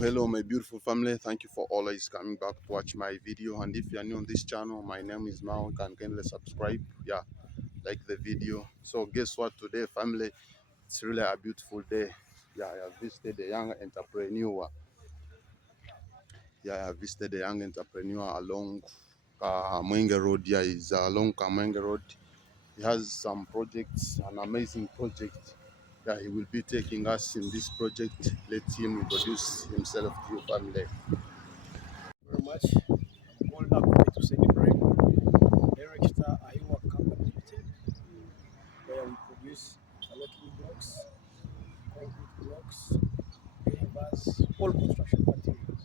Hello my beautiful family, thank you for always coming back to watch my video. And if you are new on this channel, my name is Mao. You can kindly subscribe, like the video. So guess what, today family, it's really a beautiful day. I have visited a young entrepreneur. I have visited a young entrepreneur along kamwenge road. He's along kamwenge road. He has some projects, an amazing project. He will be taking us in this project. Let him introduce himself to your family. Very much. I'm called up to celebrate the register Ahiwa Company Limited, where we produce interlocking blocks, concrete blocks, pavers, all construction materials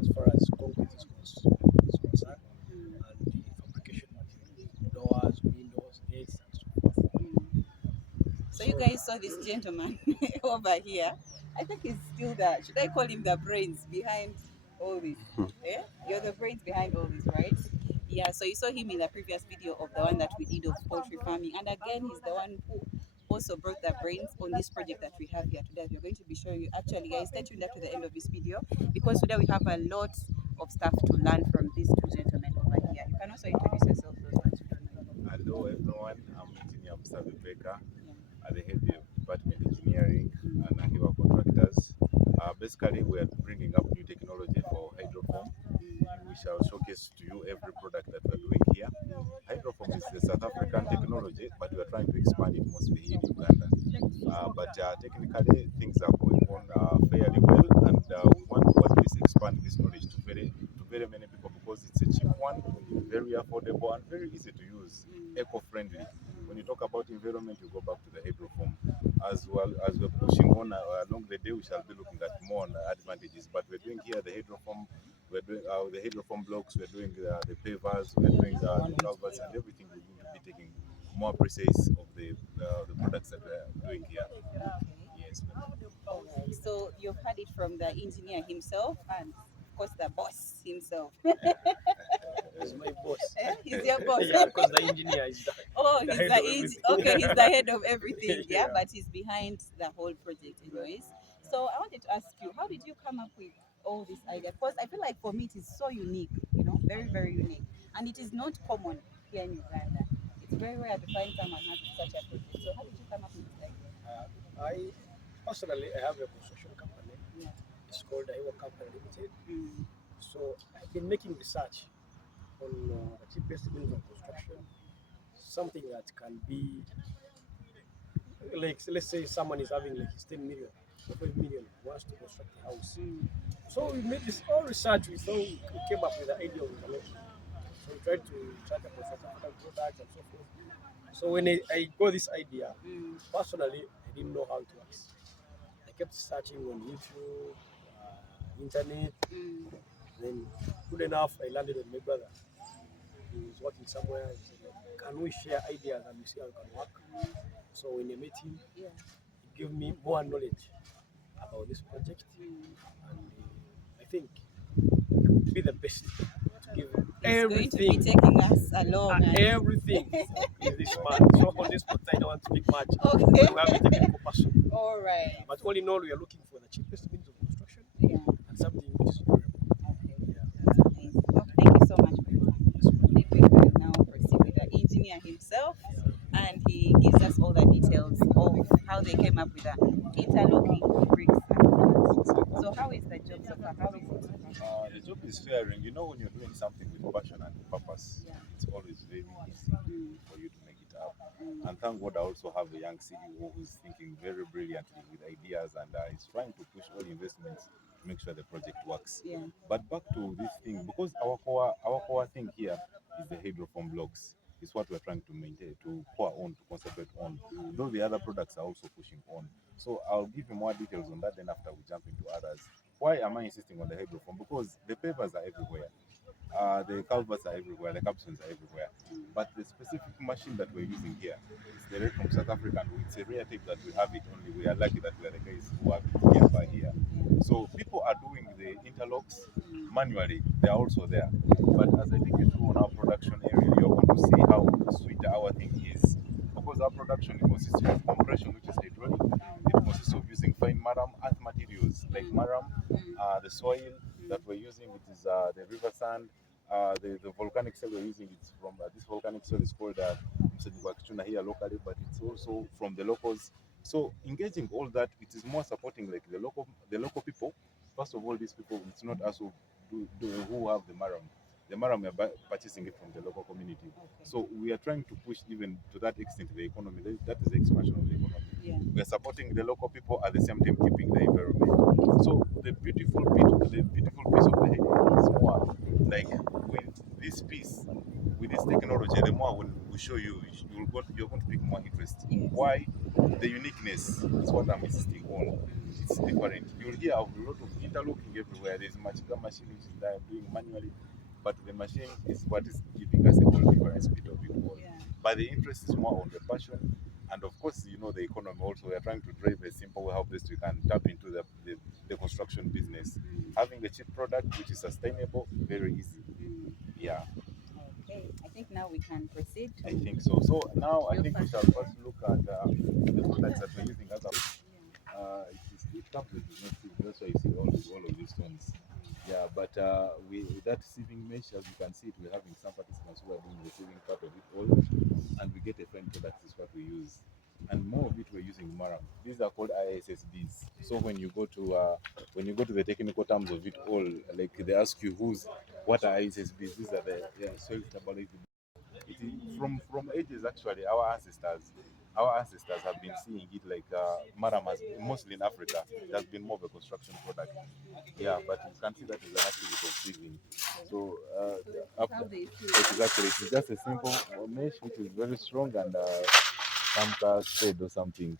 as far as concrete is concerned, and the fabrication materials, doors, windows, gates, and so forth. So you guys saw this gentleman over here. I think he's still the, should I call him the brains behind all this? Yeah? You're the brains behind all this, right? Yeah, so you saw him in the previous video of the one that we did of poultry farming. And again, he's the one who also brought the brains on this project that we have here today. We're going to be showing you. Actually, guys, stay tuned up to the end of this video because today we have a lot of stuff to learn from these two gentlemen over here. You can also introduce yourself to those that you don't know. Hello everyone, I'm Engineer Baker at the head of Department Engineering and Ahiwa Contractors. Basically, we are bringing up new technology for hydroform. We shall showcase to you every product that we're doing here. Hydroform is a South African technology, but we are trying to expand it mostly in Uganda. But technically, things are going on fairly well, and we want to at least expand this knowledge to very many people because it's a cheap one, very affordable, and very easy to use, eco-friendly. When you talk about environment, you go back to the hydroform. As well as we're pushing on along the day, we shall be looking at more advantages. But we're doing here the hydroform, we're doing the hydroform blocks, we're doing the pavers, we're doing the culverts, and everything. We're going to be taking more precise of the products that we're doing here. Yes. Alright, so you've heard it from the engineer himself and of course the boss himself. He's my boss. He's your boss. Yeah, because the engineer is the He's head the of everything. okay, he's the head of everything. Yeah. But he's behind the whole project anyways. So I wanted to ask you, how did you come up with all this idea? Because I feel like for me it is so unique, very, very unique. And it is not common here in Uganda. It's very rare to find someone having such a project. So how did you come up with this idea? I personally I have a construction company. Yeah. It's called Ahiwa Company Limited. Mm. So I've been making research on the cheapest means of construction, something that can be like, let's say someone is having like 10 million or 5 million, wants to construct a house. So we made this all research. We came up with the idea of interlocking. So we tried to track a construction products and so forth. So when I got this idea, personally, I didn't know how it works. I kept searching on YouTube, internet. Then, good enough, I landed on my brother. He was working somewhere. He said, "Can we share ideas and we see how it can work?" So when I met him, Yeah. he gave me more knowledge about this project, and I think he would be the best to give He's going to be everything. taking us along. Everything is this man. So on this point, I don't want to speak much. Okay. We have a technical person. All right. But all in all, we are looking for the cheapest means of construction Yeah. and something which is durable. Okay. Yeah. That's amazing. Okay, thank you so much for your time. I think we can now proceed with the engineer himself, and he gives us all the details of how they came up with the interlocking bricks and all that. So how is the job so far? How is it? The job is faring. You know, when you're doing something with passion and purpose, Yeah. it's always very easy for you to make it up. And thank God I also have a young CEO who's thinking very brilliantly with ideas and is trying to push all investments to make sure the project works. Yeah. But back to this thing, because our core thing here is the hydroform blocks. Is what we're trying to maintain, to pour on, to concentrate on. Though the other products are also pushing on. So I'll give you more details on that. Then after we jump into others. Why am I insisting on the hydroform? Because the pavers are everywhere. The culverts are everywhere, the capstones are everywhere. But the specific machine that we're using here is direct from South Africa, and it's a rare type that we have it only. We are lucky that we are the guys who have it nearby here. So people are doing the interlocks manually, they're also there. But as I take you through on our production area, you're going to see how sweet our thing is. because our production consists of compression, which is hydraulic. It consists of using fine marram earth materials like marram, the soil that we're using, it is the river sand. The volcanic soil we're using, it's from this volcanic soil is called Msediwakchuna here locally, but it's also from the locals. So engaging all that, it is more supporting like the local people. First of all, these people, it's not us who have the marram. The marram we are purchasing it from the local community. Okay. So we are trying to push even to that extent the economy. That is the expansion of the economy. Yeah. We are supporting the local people at the same time keeping the environment. So the beautiful piece of the head is more like when this piece with this technology, the more when we show you, you're going to pick more interest. Yes. Why? The uniqueness is what I'm insisting on. It's different. You'll hear of a lot of interlocking everywhere. There's a machine which is there doing manually, but the machine is what is giving us a whole different speed of it all. Yeah. But the interest is more on the passion, and of course, the economy also. We are trying to drive a simple way how best we can tap into the construction business. Having a cheap product which is sustainable, very easy. Yeah, Okay. I think now we can proceed. I think so. So now I think we shall first look at the products that we're using as a it comes with the net sieve. That's why you see all of these stones. Yeah, but with that sieving mesh, as you can see it, we're having some participants who are doing the sieving part of it all, and we get a fine product is what we use. And more of it we're using marram. These are called ISSBs. So when you go to the technical terms of it all, like they ask you what are ISSBs? These are the soil stability. It is from ages actually. Our ancestors have been seeing it like marram has mostly in Africa. It has been more of a construction product. Yeah, but you can see that is an activity of sieving. So How they exactly, it's just a simple mesh which is very strong and some cars said or something.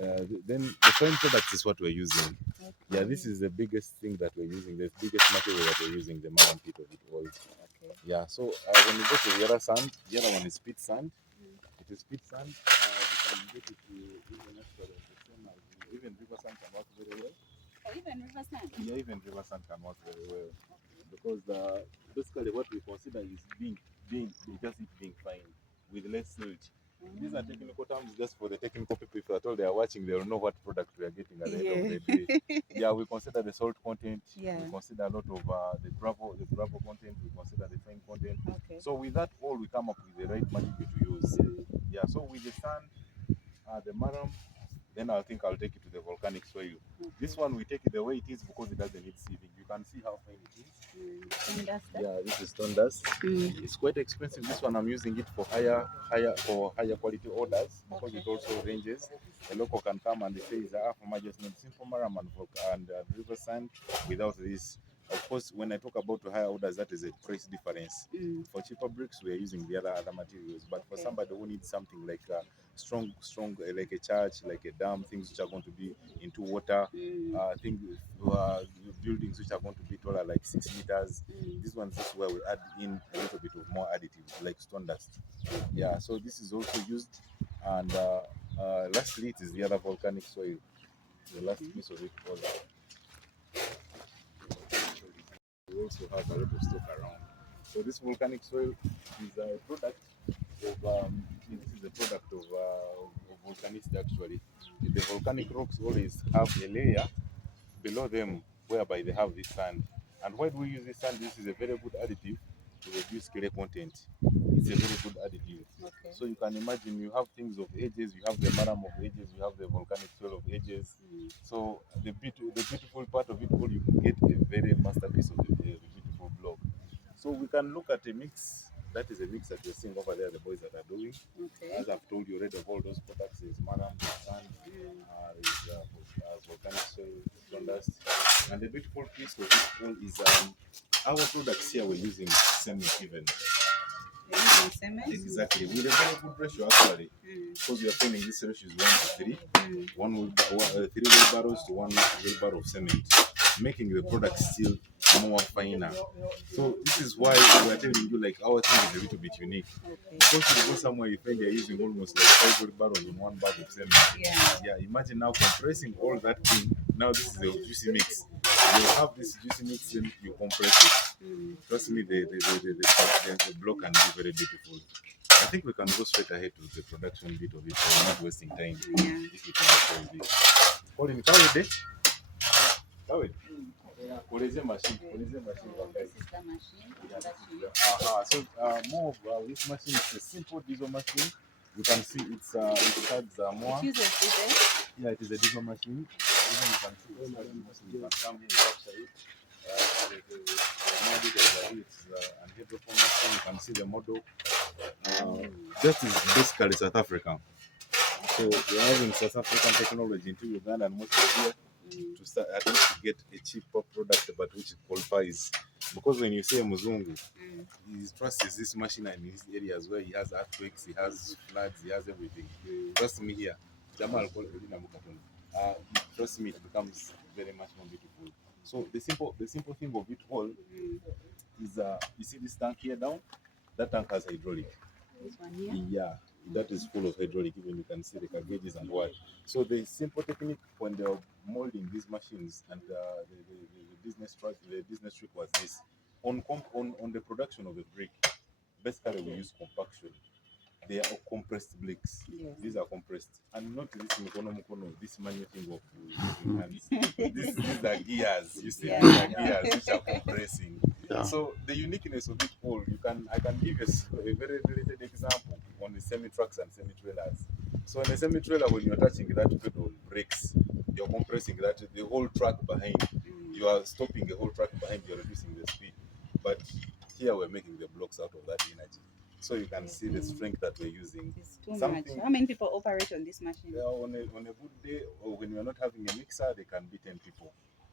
Then the final product is what we're using. Okay. Yeah, this is the biggest thing that we're using, the biggest material that we're using, the marram pit of it all. Okay. Yeah, so when you go to the other sand, the other one is pit sand. It is pit sand. We can get it to even actually the same as even river sand can work very well. Oh, even river sand. Yeah, even river sand can work very well because basically what we consider is being just it being fine with less silt. These are technical terms just for the technical people. If at all they are watching, they will know what product we are getting at the end of the day. Yeah, we consider the salt content. Yeah. We consider a lot of the gravel content. We consider the fine content. Okay. So with that all, we come up with the right material to use. Yeah. So with the sand, the marram, then I think I'll take it to the volcanic soil. Okay. This one we take it the way it is because it doesn't need sieving. You can see how fine it is. And that's that. Yeah, this is stone dust. It's quite expensive. This one I'm using it for higher quality orders because it also ranges. A local can come and they say, "For just need simple marram and river sand without this." Of course, when I talk about higher orders, that is a price difference. For cheaper bricks, we are using the other materials. But for somebody who needs something like strong, like a church, like a dam, things which are going to be into water, things, buildings which are going to be taller, like 6 meters. This one's just where we add in a little bit of more additive, like stone dust. Yeah, so this is also used. And lastly, it is the other volcanic soil. The last piece of it was. We also have a lot of stock around. So this volcanic soil is a product of this is a product of volcanicity actually. The volcanic rocks always have a layer below them whereby they have this sand. And why do we use this sand? This is a very good additive to reduce clay content. It's a very good additive. Okay. So you can imagine you have things of ages, you have the marram of ages, you have the volcanic soil of ages. So the beautiful part of it all, you get a very masterpiece of a beautiful block. So we can look at a mix. That is a mix that you're seeing over there, the boys that are doing. Okay. As I've told you already, of all those products is marram, sand, is volcanic soil, stone dust. And the beautiful piece of it all is our products here we're using cement even. They're using cement? Exactly. With a very good ratio actually. Because we are finding this ratio is 1 to 3. 3 wheelbarrows to 1 wheelbarrow of cement, making the product still more finer. So this is why we are telling you like our thing is a little bit unique. Okay. Because you go somewhere you find they're using almost like 5 wheelbarrows in 1 bag of cement. Yeah, imagine now compressing all that thing. Now this is a juicy mix. You have this juicy mix and you compress it. Trust me, the block can be very beautiful. I think we can go straight ahead to the production bit of it, so we're not wasting time. Yeah. If you can show this. Colin, how is it? How is it? What is the machine? What is the machine? This is the machine that you use. So more of this machine is a simple diesel machine. You can see it charges more. It uses diesel. Yeah, it is a diesel machine. Even you can see it's not machine. You can come here and capture it. The more details are here. It's an hydrophone machine. You can see the model. That is basically South African. So we're having South African technology into Uganda and mostly here to start at least to get a cheaper product but which qualifies. Because when you say Muzungu, he trusts this machine in his areas where he has earthquakes, he has floods, he has everything. Trust me here. Jamal trust me, it becomes very much more beautiful. So the simple thing of it all is you see this tank here down? That tank has hydraulic. This one here? Yeah, that is full of hydraulic. Even you can see the gauges and what. So the simple technique when they are molding these machines and the business trick was this: on the production of a brick, basically we use compaction. They are compressed bricks. Yes. These are compressed, and not this mukono, this manual thing of using hands. These are gears. You see, Yeah. these are gears which are compressing. Yeah. So the uniqueness of it all, I can give a very related example on the semi trucks and semi trailers. So in a semi trailer, when you're touching that pedal brakes, you're compressing the whole truck behind. You are stopping the whole truck behind. You're reducing the speed, but here we're making the blocks out of that energy. So you can see the strength that we're using. It's too much. How many people operate on this machine? On a good day, or when you're not having a mixer, they can be 10 people.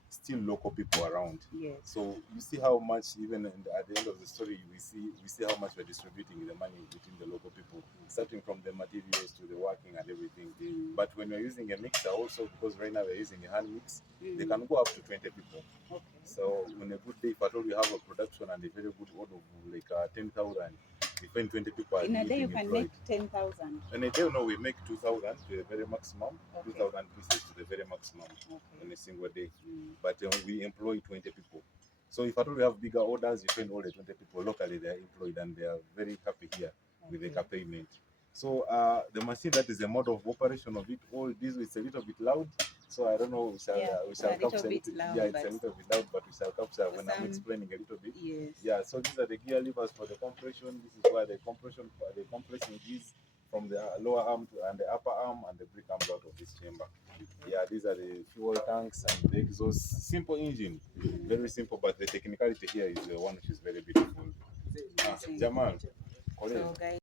Still local people around. Yes. So you see how much, even at the end of the story, we see how much we're distributing the money between the local people, starting from the materials to the working and everything. But when we're using a mixer also, because right now we're using a hand mix, they can go up to 20 people. Okay. So on a good day, if at all you have a production and a very good order of like 10,000, if 20 people are in a day you can employed, make 10,000. in a day, no, we make 2,000 to the very maximum, Okay. 2,000 pieces to the very maximum in a single day. But we employ 20 people. So if at all we have bigger orders, you train all the 20 people locally, they are employed and they are very happy here with the payment. So the machine, that is the mode of operation of it all. This is a little bit loud, so I don't know. We shall capture it. Yeah, it's a little bit loud, but we shall capture when I'm explaining a little bit. Yes. Yeah. So these are the gear levers for the compression. This is where the compressing is from the lower arm and the upper arm, and the brick comes out of this chamber. Yeah, these are the fuel tanks and the exhaust. Simple engine, very simple, but the technicality here is the one which is very beautiful. Jamal, So guys.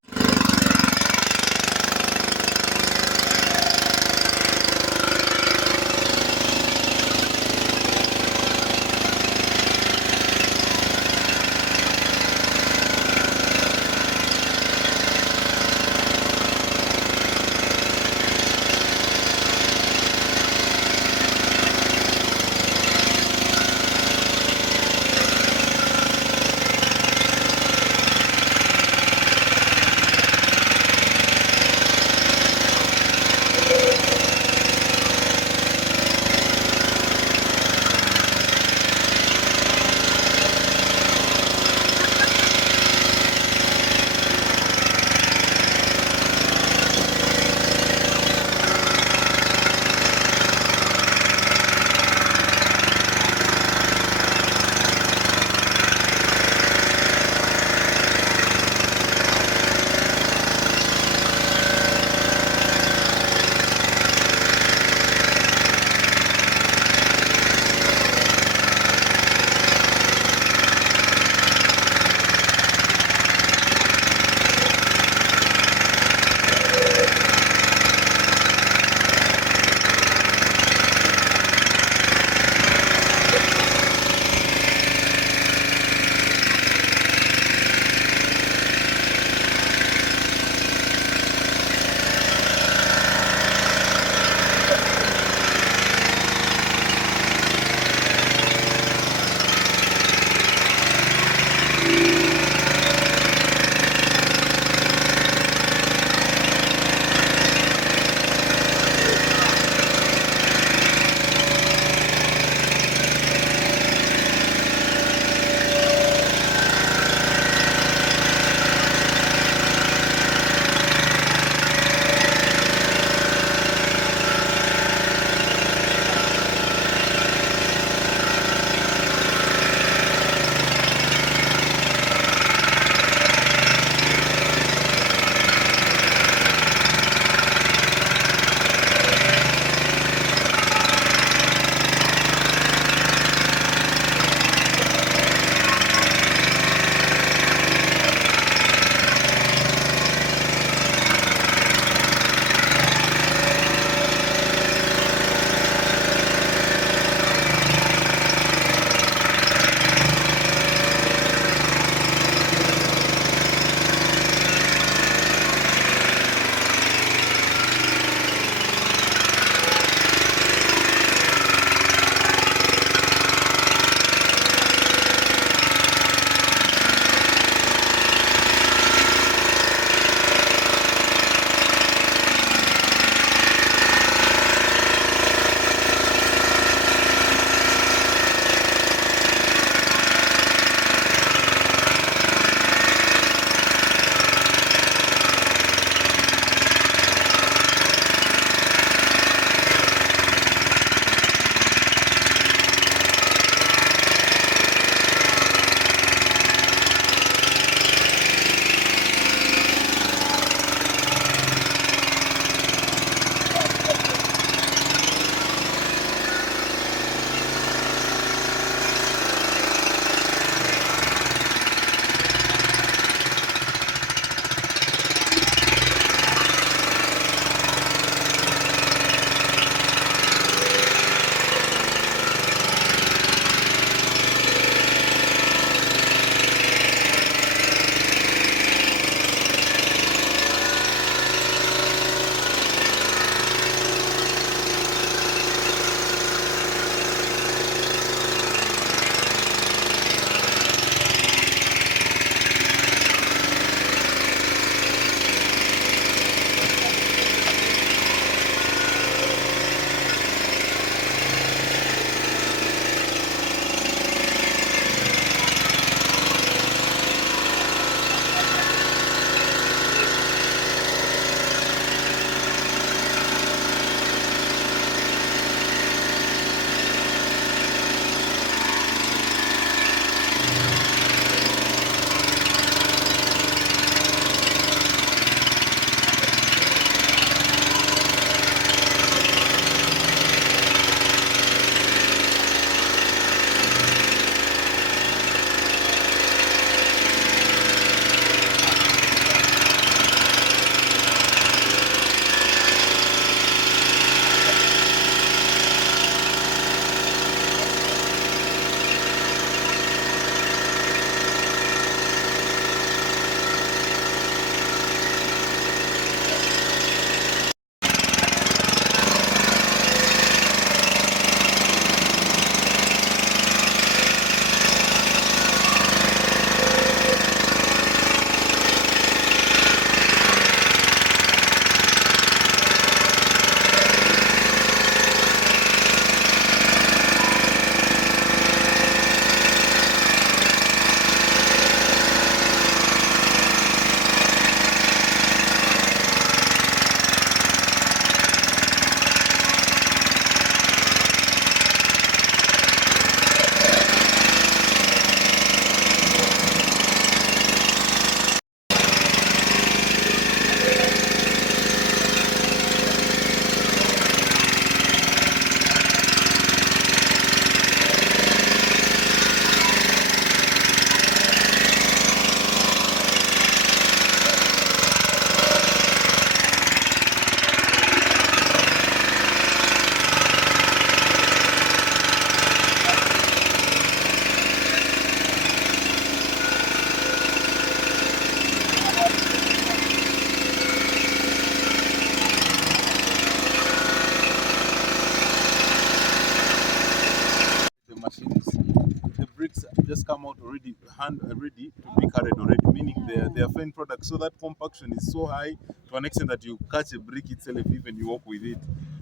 ready to be carried already, meaning they are fine products. So that compaction is so high to an extent that you catch a brick itself even you walk with it.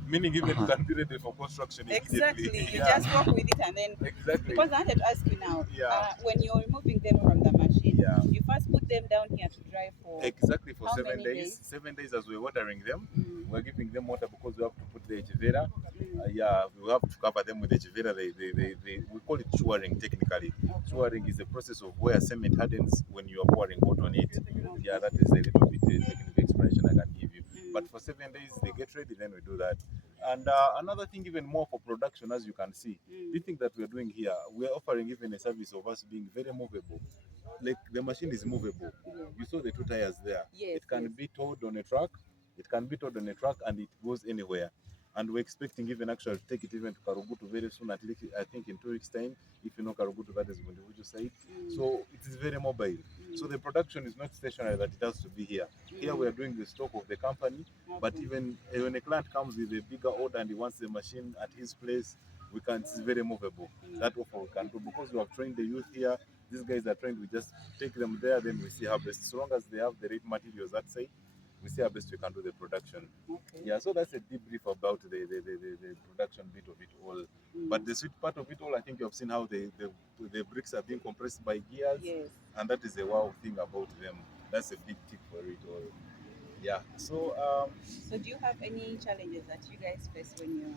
Meaning even it can be ready for construction immediately. Exactly. You just walk with it and then. Exactly. Because I wanted to ask you now, Yeah. when you're removing them from the machine, Yeah. you first put them down here to dry for Exactly, for how 7 many days. days? 7 days as we're watering them, Mm. we're giving them water because we have to put the ejivera. Mm. Yeah, we have to cover them with the ejivera. We call it chewering technically. Okay. Chewering is the process of where cement hardens when you are pouring water on it. Yeah, that is a little bit technical explanation I can give you. But for 7 days, they get ready, then we do that. And another thing, even more for production, as you can see, the thing that we're doing here, we're offering even a service of us being very movable. Like the machine is movable. You saw the two tires there. Yes, It can yes. be towed on a truck. It can be towed on a truck and it goes anywhere. And we're expecting even actually to take it even to Karugutu very soon. At least I think in 2 weeks' time. If you know Karugutu, that is on the Uju side. So it is very mobile. So the production is not stationary that it has to be here. Here we are doing the stock of the company. But even when a client comes with a bigger order and he wants the machine at his place, we can. It's very movable. That offer we can do because we have trained the youth here. These guys are trained. We just take them there, then we see how best. So long as they have the right materials that side, we see how best we can do the production. Okay. Yeah, so that's a deep brief about the production bit of it all. But the sweet part of it all, I think you have seen how the bricks are being compressed by gears, Yes. and that is a wow thing about them. That's a big tip for it all. Yeah. So So do you have any challenges that you guys face when you?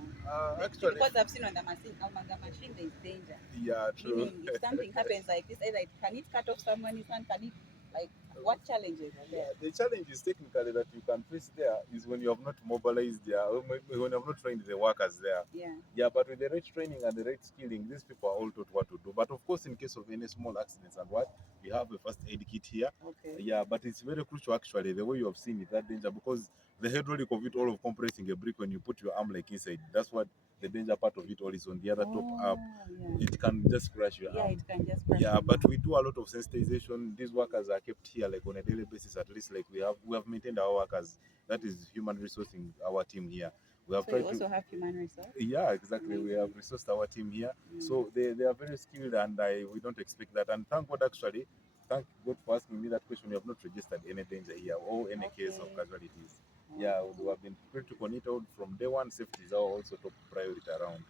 actually, Because I've seen on the machine there's danger. yeah, true. Meaning, if something happens like this, either can it cut off someone's hand? Can it, like, what challenges are Yeah, there? the challenge is technically that you can face there is when you have not mobilized when you have not trained the workers there. Yeah. Yeah, but with the right training and the right skilling, these people are all taught what to do. But of course, in case of any small accidents and what, we have a first aid kit here. Okay. Yeah, but it's very crucial actually, the way you have seen it, that danger, because the hydraulic of it all of compressing a brick when you put your arm like inside, that's what the danger part of it all is on the other top up. Yeah. It can just crush your Yeah, arm. it can just crush Yeah, your but arm. we do a lot of sensitization. These workers are kept here like on a daily basis, at least like we have maintained our workers. That is human resourcing our team here. We have So you tried to. also have human resource? Yeah, exactly. We have resourced our team here, so they are very skilled, and we don't expect that. And thank God, actually, thank God for asking me that question. We have not registered any danger here or any case of casualties. Yeah, we have been critical on it all from day one. Safety is our also top priority around.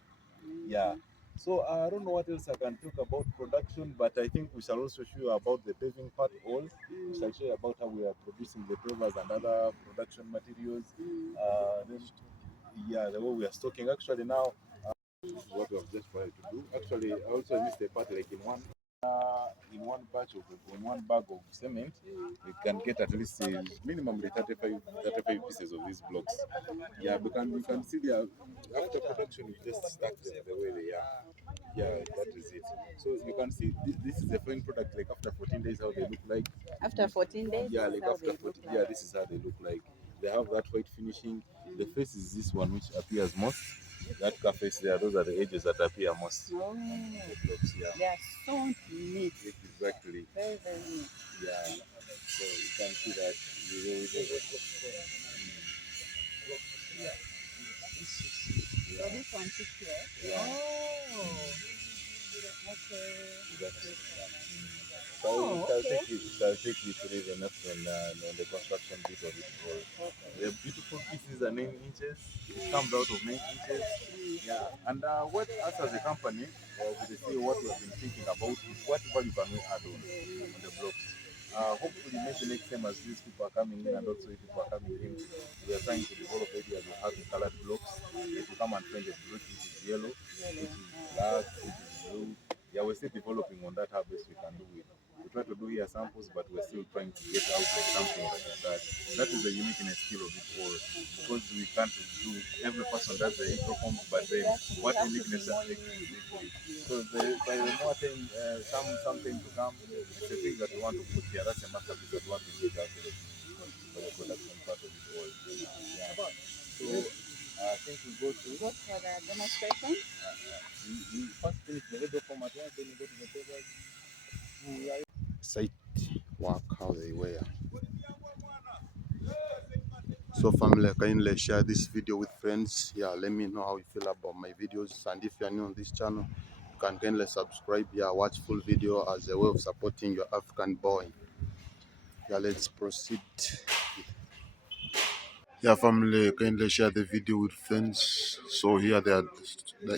Yeah. So I don't know what else I can talk about production, but I think we shall also show you about the paving part all. We shall show you about how we are producing the pavers and other production materials. Then, yeah, the way we are stocking. Actually, now this is what we have just tried to do. Actually, I also missed a part like in one batch of in one bag of cement, we can get at least minimally 35 pieces of these blocks. Yeah, you can see the after production, you just stack them the way they are. Yeah, that is it. So you can see this is a fine product. Like after 14 days, how they look like. After 14 days, Yeah, this is like how after they look 14. like. Yeah, this is how they look like. They have that white finishing. The face is this one, which appears most. That car face there, those are the edges that appear most. Oh, The blocks, yeah. they are so neat. Exactly. Very, very neat. Yeah. So you can see that. So this one sits here. Yeah. Oh, okay. Exactly. Oh, okay. Shall take you through the next one on the construction bit of it all. The beautiful pieces are 9 inches. It comes out of 9 inches. Yeah. And what us as a company, we see what we have been thinking about is what value can we add on the blocks. Hopefully, maybe next time as these people are coming in and also if people are coming in, we are trying to develop ideas of having colored blocks. If you come and find a block which is yellow, which is black, which is blue, yeah, we're still developing on that how best we can do it. We try to do here samples, but we're still trying to get out like something that is that. That is the uniqueness skill of it all. Because we can't do every person does the microphones, but then what uniqueness that makes it unique. So by the more time something to come, it's a thing that we want to put here. That's a masterpiece that we want to get out there for the production part of it all. Yeah. So I think we go to Go for the demonstration. we first finish the header format once, then we go to the papers. Site work how they were. So family, kindly share this video with friends. Yeah, let me know how you feel about my videos, and if you're new on this channel, you can kindly subscribe. Yeah, watch full video as a way of supporting your African boy. Yeah, let's proceed. Yeah, family, kindly share the video with friends. So here the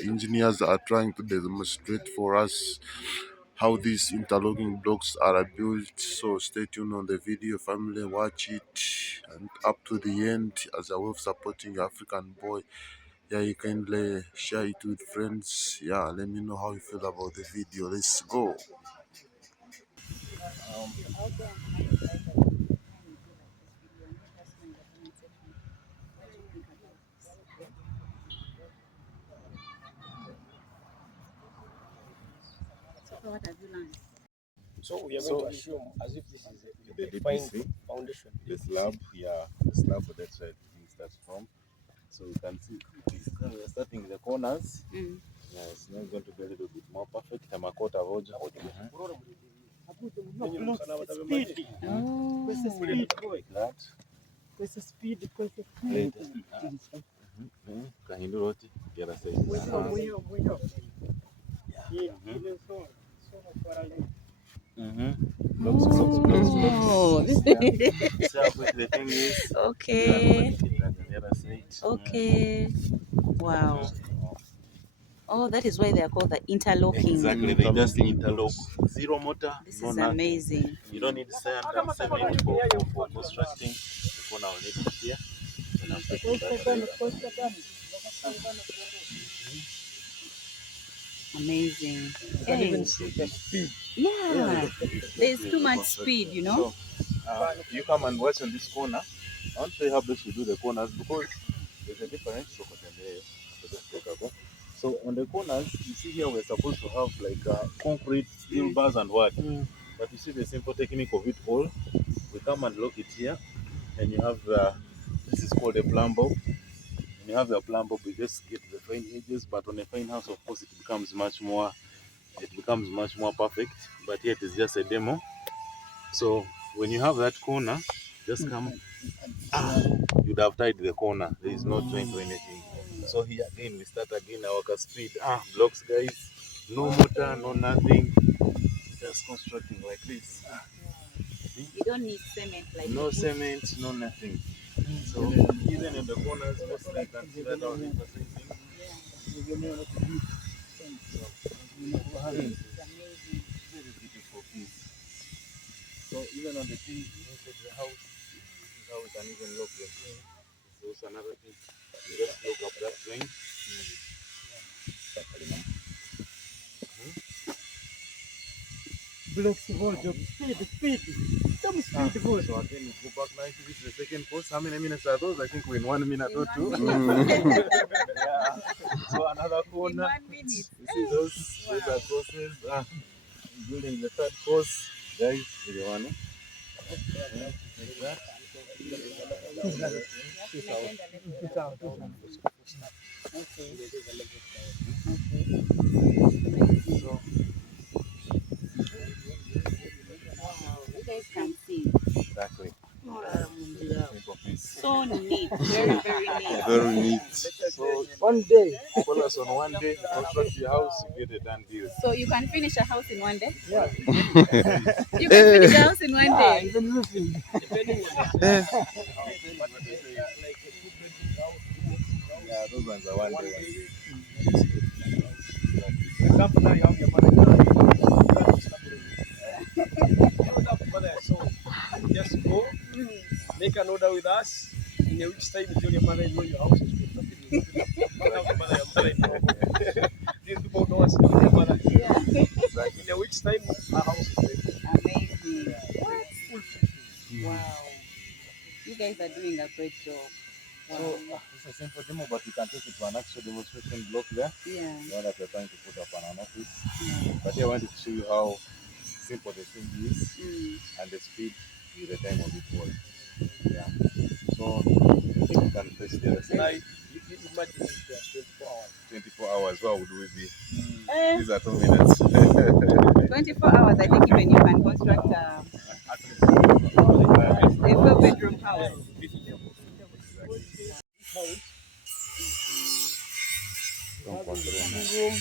engineers are trying to demonstrate for us how these interlocking blocks are built. So stay tuned on the video, family, watch it and up to the end as a way of supporting your African boy. Yeah, you kindly share it with friends. Yeah, let me know how you feel about the video. Let's go. What have you learned? So we are going to assume as if this is the a defined DPC, foundation. the slab, yeah, the slab, that's where everything starts from. So you can see we're starting the corners. Yeah, it's now going to be a little bit more perfect. I'm a quarter of like that. Speed. Kahindura oti the other side. Oh, So the thing is, okay. the other side. Okay. Wow. Oh, that is why they are called the interlocking. Exactly, they just interlock. Zero mortar, This no is nothing. amazing. You don't need sand and cement for constructing. The corner will need it here. And I'm taking that Amazing. You can even see the speed. Yeah. There's too much speed, you know. So, you come and watch on this corner. I want to show you how best we do the corners because there's a difference. So on the corners, you see here we're supposed to have like concrete steel bars and what. But you see the simple technique of it all. We come and lock it here, and you have this is called a plumb bob. When you have your plumb bob, we just get the fine edges. But on a fine house, of course, it becomes much more. It becomes much more perfect. But here it is just a demo. So when you have that corner, just come. You'd have tied the corner. There is no joint or anything. So here again, we start again our work speed. Blocks, guys. No mortar, no nothing. Just constructing like this. You don't need cement like No cement, no nothing. So even in the corners, mostly you can see that on the same thing. Very beautiful piece. So even on the thing inside the house, this is how we can even lock the thing. This is also another thing. You just lock up that joint. Blocks job. Speed. Some speed So again, we go back now. This is the second course. How many minutes are those? I think we're in 1 minute or two. Yeah. So another corner. You see those are courses. Building the third course. Guys, the one. Like that. So you guys can see. exactly. So neat. Very, very neat. Very neat. So one day. call us on one day, construct your house, you get a done deal. So you can finish a house in one day? Yeah. You can finish a house in one day? Even roofing. Yeah, those ones are one day. For example, now you have your mother. So just go, make an order with us. In a week's time, you tell your mother-in-law your house is good. These people know us. Your mother. Yeah. In a week's time, our house is ready. Amazing. What? Wow. You guys are doing a great job. Wow. So it's a simple demo, but you can take it to an actual demonstration block there. Yeah. The one that we're trying to put up on an office. Yeah. But here I wanted to show you how simple the thing is and the speed with the time of it all. Yeah. So I think we can place the other side. Like, you imagine if there's 24 hours. 24 hours, what would we be? These are 2 minutes. 24 hours, I think even you can construct a 4-bedroom house. Room,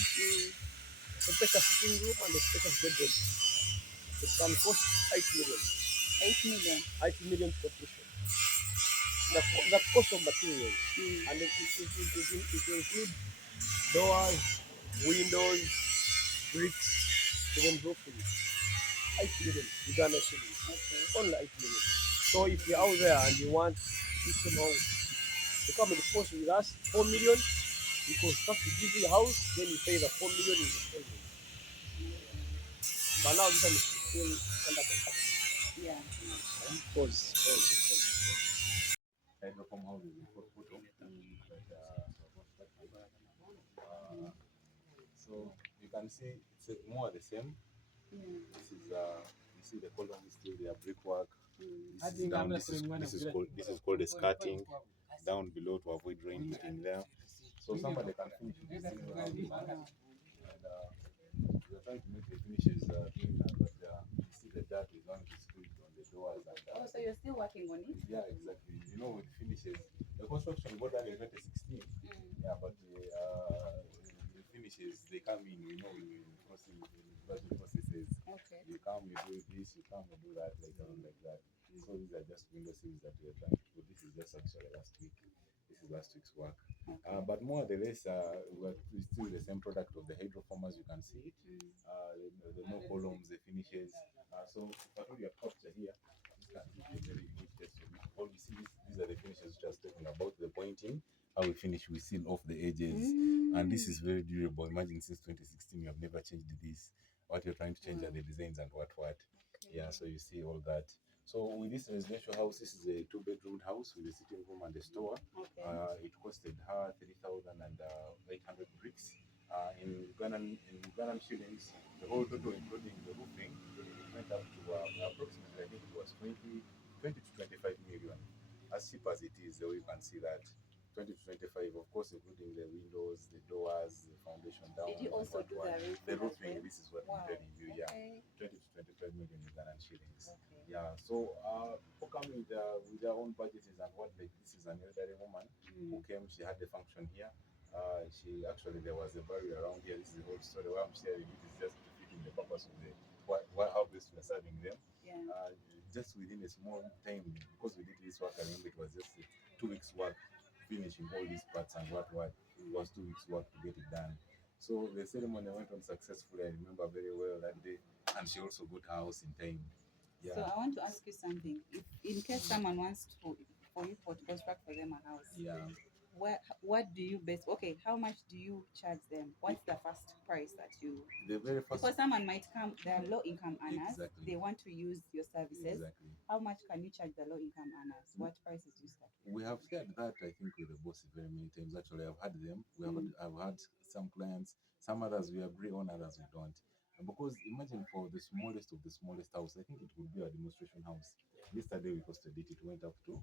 spare sitting room and a spare bedroom. It can cost 8 million. 8 million. 8 million to completion. The cost of materials. And it will include doors, windows, bricks, even roofing. 8 million Uganda shillings. Okay. Only 8 million. So if you're out there and you want this house, you come and post with us 4 million. We construct to give you a house, then you pay the 4 million in installment. But now this one is still under construction. Yeah. Pause. Hydroform houses in Fortportal so you can see it's more the same. This is you see the columns still there, brickwork. This is down. This is called a skirting down below to avoid rain hitting there. So somebody can finish with this single house, and we are trying to make the finishes doing that, but you see the dirt is on the street on the doors and. Oh, so you're still working on it? Yeah, exactly. You know, with finishes, the construction got done in 2016. Yeah, but the finishes they come in. You know, in processes. Okay. You come, you do this, you come, you do that, later on like that. So these are just window sills that we are trying to put. This is just actually last week. This is last week's work. Okay. But more or less, we're still the same product of the hydroform as you can see it. The no columns, the finishes. So if I put your picture here, this can give you a very unique test of it. All you see, these are the finishes which I was talking about, the pointing. How we finish, we seal off the edges. And this is very durable. Imagine since 2016, you have never changed this. What you're trying to change are the designs and what. Okay. Yeah, so you see all that. So with this residential house, this is a 2-bedroom house with a sitting room and a store. Okay. It costed her 3,800 bricks. In Ugandan shillings, the whole total, including the roofing, it went up to approximately, I think it was 20 to 25 million. As cheap as it is, though, you can see that 20 to 25, of course, including the windows, the doors, the foundation down. Did you also do the roofing? This is what wow. I'm telling you. Yeah, Okay. 20 to 25 million Ugandan shillings. Okay. Yeah, so people come with their own budgets and what, like this is an elderly woman who came, she had the function here. She actually, there was a barrier around here. This is the whole story. Why I'm sharing it is just to fit in the purpose of the how best we are serving them. Yeah. Just within a small time, because we did this work, I remember it was just 2 weeks work, finishing all these parts and what. It was 2 weeks work to get it done. So the ceremony went on successfully. I remember very well that day, and she also got her house in time. Yeah. So I want to ask you something. If in case someone wants for you to construct for them a house, Yeah. What do you base? Okay, how much do you charge them? What's the first price that you? The very first. Because someone might come, they are low income earners. Exactly. They want to use your services. Exactly. How much can you charge the low income earners? What prices do you start with? We have shared that, I think, with the boss very many times. Actually, I've had them. I've had some clients. Some others we agree on, others we don't. And because imagine for the smallest of the smallest house, I think it would be a demonstration house. Yesterday we costed it. It went up to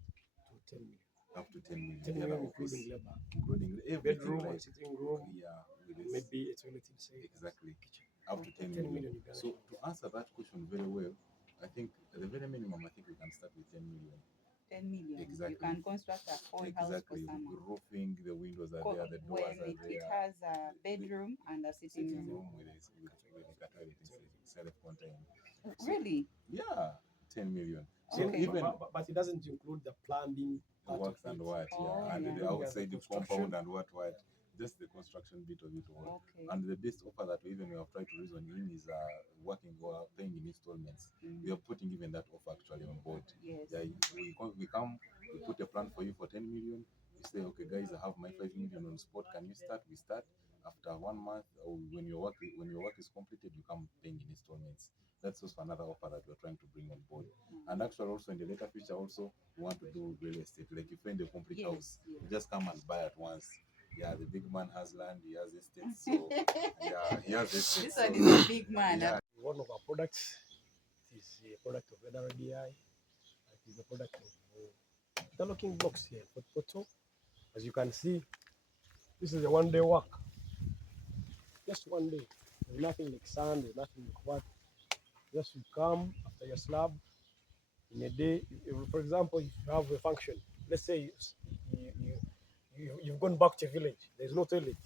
10 million. Up to 10 million. 10 million including labor. Including Bedroom, like, sitting room. Yeah, with this. Maybe a toilet inside. Exactly. Kitchen. Up to 10 million. So to answer that question very well, I think the very minimum, I think we can start with 10 million. 10 million. Exactly. You can construct a whole house for someone. The roofing, the windows are there, the doors when are it there. has a bedroom and a sitting room. With a toilet self-contained. Really? Yeah, 10 million. So Okay. even but it doesn't include the plumbing, the works and what, Oh, and yeah. the outside the compound and what. Just the construction bit of it all. Okay. And the best offer that we have tried to reason in is working or paying in installments. We are putting even that offer actually on board. Yes. Yeah, we put a plan for you for 10 million. We say, okay, guys, I have my 5 million on spot. Can you start? We start. After 1 month, or when your work is completed, you come paying in installments. That's also another offer that we're trying to bring on board. And actually, also in the later future, also we want to do real estate. Like if you're in the complete house, you just come and buy at once. Yeah, the big man has land, he has estates, so yeah, he has estates. This one is a big man. Yeah. One of our products is a product of NRDI. It is the product of interlocking blocks here for Fortportal. As you can see, this is a one-day work. Just 1 day. There's nothing like sand, there's nothing like what. Just you come after your slab in a day. For example, if you have a function, let's say you've gone back to your village, there's no toilet.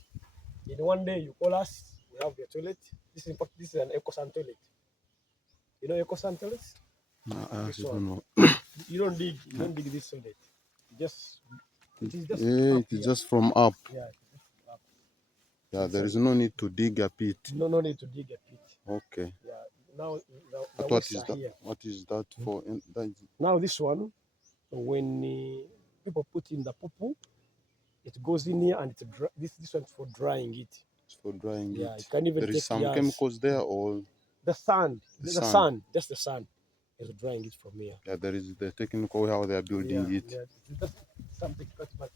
In 1 day, you call us, We have the toilet. This is an EcoSan toilet. You know EcoSan toilets? I This don't one. know. You don't dig this toilet. Just it is just Yeah, up it is here. just from up. Yeah, it is just up. Yeah, there Inside is no need to dig a pit. no need to dig a pit. Okay. Yeah. Now the But what wastes is are that? here. What is that for? Now this one, when people put in the poo, it goes in here and this one's for drying it. It's for drying Yeah, it. it can even There is take some years. chemicals there, or The sand, the the sand. sun, just the sun is drying it from here. Yeah, there is the technical how they are building Yeah, it. yeah, it's just something cut, but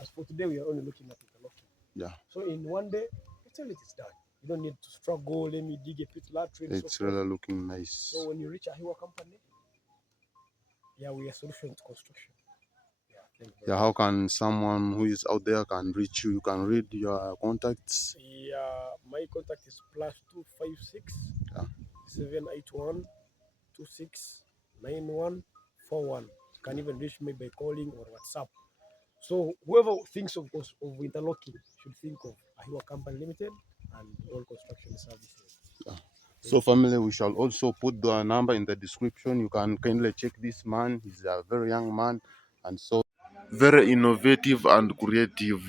as for today, we are only looking at interlocking. Yeah, So in one day, the toilet is done. You don't need to struggle. Let me dig a pit latrine. So it's forth. really looking nice. So when you reach Ahiwa company, yeah, we are solution to construction. Yeah, thank you very Yeah, much. how can someone who is out there can reach you? You can read your contacts. Yeah, my contact is +256 Yeah. 781 269141. You can even reach me by calling or WhatsApp. So whoever thinks of interlocking should think of Ahiwa Company Limited and all construction services. Yeah. So family, we shall also put the number in the description. You can kindly check this man. He's a very young man and so very innovative and creative.